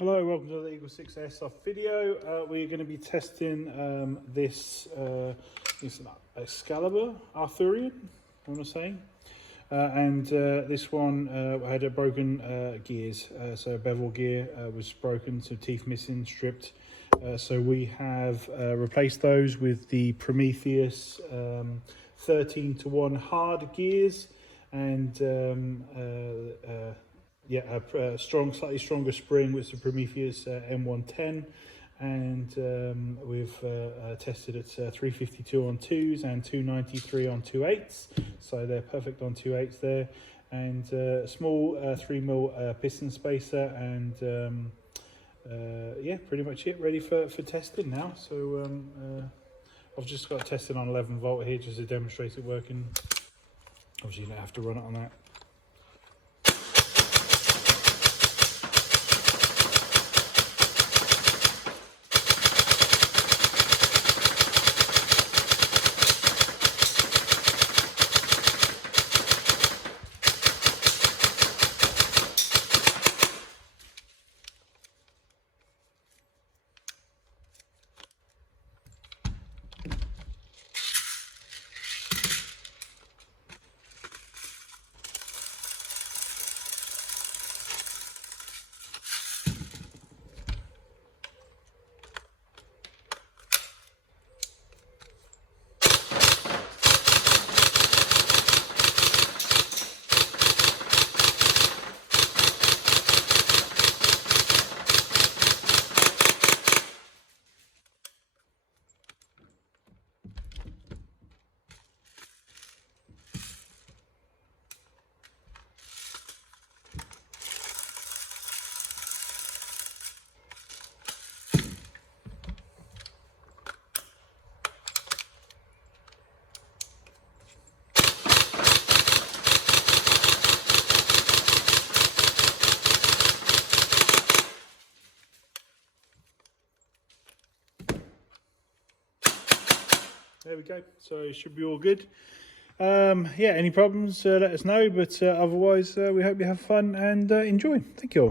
Hello, welcome to the EagleSix Airsoft video. We're going to be testing this excalibur, Arthurian, I want to say. This one had a broken gears, so bevel gear was broken, some teeth missing, stripped. So we have replaced those with the Prometheus 13:1 hard gears and a slightly stronger spring with the Prometheus M110, and we've tested at 352 on 2s and 293 on 2.8s, so they're perfect on 2.8s there, and small 3mm piston spacer, and yeah, pretty much it, ready for testing now. So I've just got tested on 11 volt here just to demonstrate it working. Obviously you don't have to run it on that. There we go, so it should be all good. Yeah, any problems, let us know, but otherwise we hope you have fun and enjoy. Thank you all.